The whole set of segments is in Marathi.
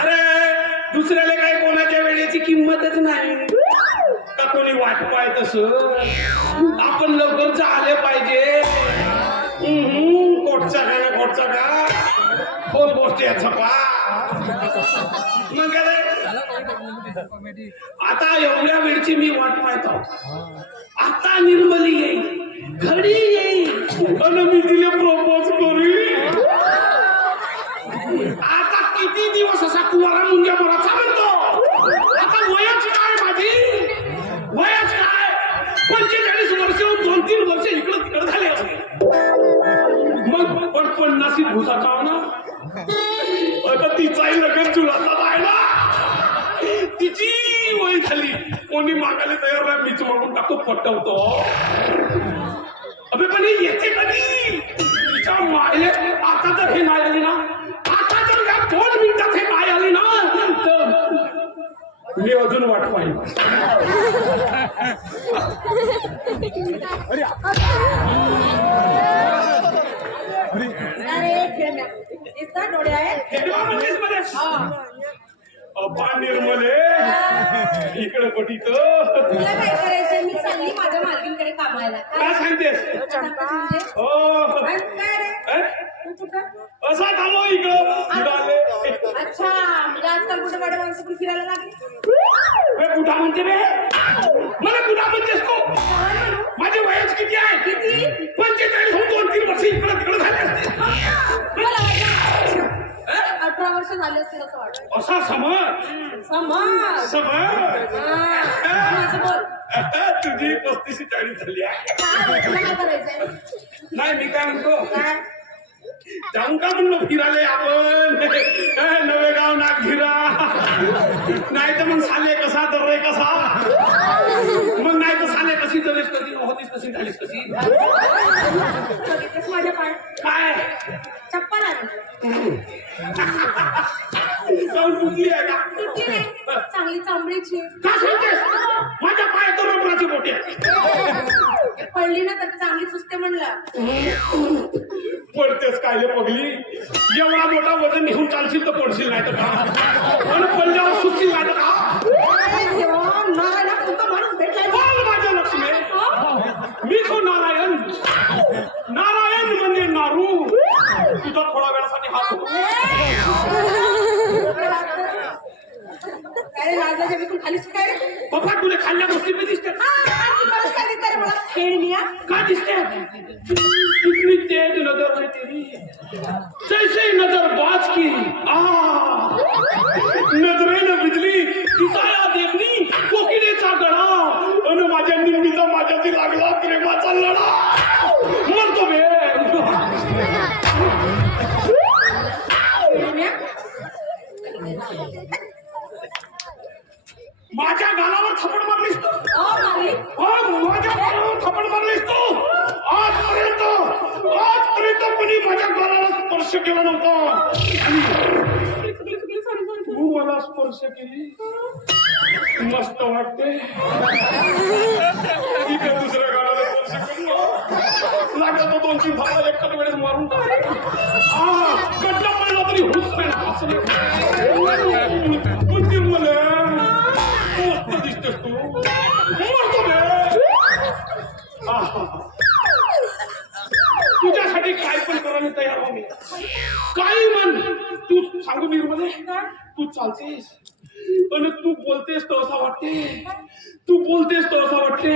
अरे दुसऱ्याला काही कोणाच्या वेळेची किंमतच नाही का कोणी वाट पाय तस आपण लवकर झाले पाहिजे. कोटचा का ना कोटचा का बोल गोष्टी छपा मग आता एवढ्या वेळची मी वाट पाहतो. आता निर्मली येईल घडी येईल आणि मी तिला प्रपोज करू. आता किती दिवस असा कुवारा मुंग्या मराचा म्हणतो. आता वयच काय माझी वयच काय 45 वर्ष 2-3 वर्ष इकडं तिकडं झाले असते. मग पण 50 भुसाचा ना आता तिचाही लगेच चुलाचा राहिला. तिची वय झाली कोणी मागायला तयार नाही. मीच म्हणून टाकतो पटवतो. अबे पण येते कधी तिच्या मायले. आता जर हे नाही आली ना आता जर या 2 मिनिटात हे नाही आली ना तर मी अजून वाट पाहिजे. डोळे आहेत निर्मले इकडे पटीत तुला काय करायचं. मी चालली माझ्या मालकींकडे कामाला. काय सांगतेस. असा झालो इकडं. अच्छा म्हणजे आजकाल कुठे वाड्या माणसं पण फिरायला लागली. कुठा म्हणते रे मला कुठा म्हणतेस तू. माझे वयच किती आहे. किती 45 2-3 वर्ष इकडं तिकडं झाले असते. 18 वर्ष झाले असतील असं वाटतं. असा समज समज बोल. तुझी 35-40 झाली आहे. काय करायचंय. नाही मी काय म्हणतो काय जाऊन का म्हणलो फिराले आपण. नवेगाव नागझिरा नाही तर मग साले कसा दर्रे कसा. मग नाही तर साले कशी जलेस कशी होतीस कशी झालीस कशी. माझ्या पाय काय चप्पल आहे जाऊन कुठली आहे का. किती रे चांगली चांबडीची. का सांगतेस माझ्या पाय तो रबराची बोटी आहे. पडली ना तर चांगली सुस्ते म्हणला. पडतेस कायले पगली. एवढा मोठा वजन घेऊन चालशील तर पडशील नाही तर का. आणि पडल्यावर सुटशील नाही तर का. माणूस भेटलाय माझ्या लक्ष्मी मी तो नारायण. नारायण म्हणजे नारू. तुझा थोडा वेळासाठी हात काय लाजला मी खाली काय रे. बाबा तुला खाल्ल्या गोष्टी मी दिसते काय दिसत मला खेळणी का दिसते. कितनी तेज नजर है तेरी जैसे नजर बाज की. नजरेनं बिजली दिसाया देखणी कोकिलेचा गळा आणि माझ्या निंबीचा माझ्याशी लागला प्रेमाचा लढा. मरतो बे. माझ्या गालावर थप्पड मारलीस तू. माझ्या गालावर थप्पड मारलीस तू. आजपर्यंत कोणी माझ्या गालाला स्पर्श केला नव्हता. तू मला स्पर्श केली मस्त वाटते. दुसऱ्या गालाला स्पर्श करू लागला तो 2-3 धावा एकाच वेळेस मारून गड्डा पडला तरी हुस नाही. मला मस्त दिसतेस तू. मरतो बे. तुझ्यासाठी काय पण करायला तयार हो मी. काही म्हण तू सांगू निर्मले. तू चालतेस आणि तू बोलतेस तर असं वाटते. तू बोलतेस तर असं वाटते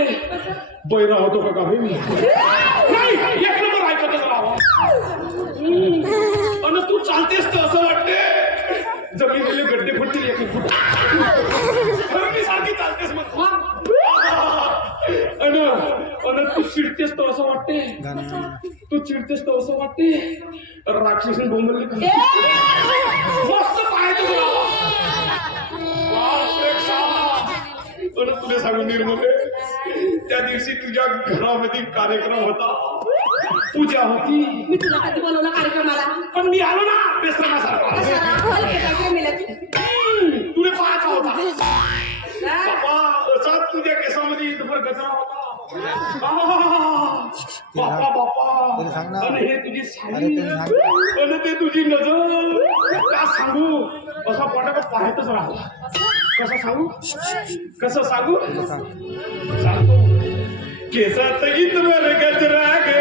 बैरा होतो का मी. नाही 1 नंबर ऐकतच राहा. आणि तू चालतेस तर असं वाटते जमिनीले गड्डे फुटतील. एक फुट मी सारखी चालतेस मग. आणि तू चिडतेस तर असं वाटते. तू चिडतेस तर असं वाटते राक्षसी बोंबलली मस्त पाहायचं. तुला सांगून निर्मले त्या दिवशी तुझ्या घरामध्ये कार्यक्रम होता. पूजा होती. मी तुला कधी बोलवलं कार्यक्रमाला. पण मी आलो ना बेसरणासारखा. तुला पाहायचा होता. बाबा असा तुझ्या केसामध्ये गजरा होता. बापा त्याला सांग ना. आणि हे तुझी अरे त्याला साडी सांग. आणि ते तुझी नजर का सांगू असा पटापट पाहतच राहला कसं सांगू कसं सांगू सांग. सांगतो केसात गीत वर गजरा ग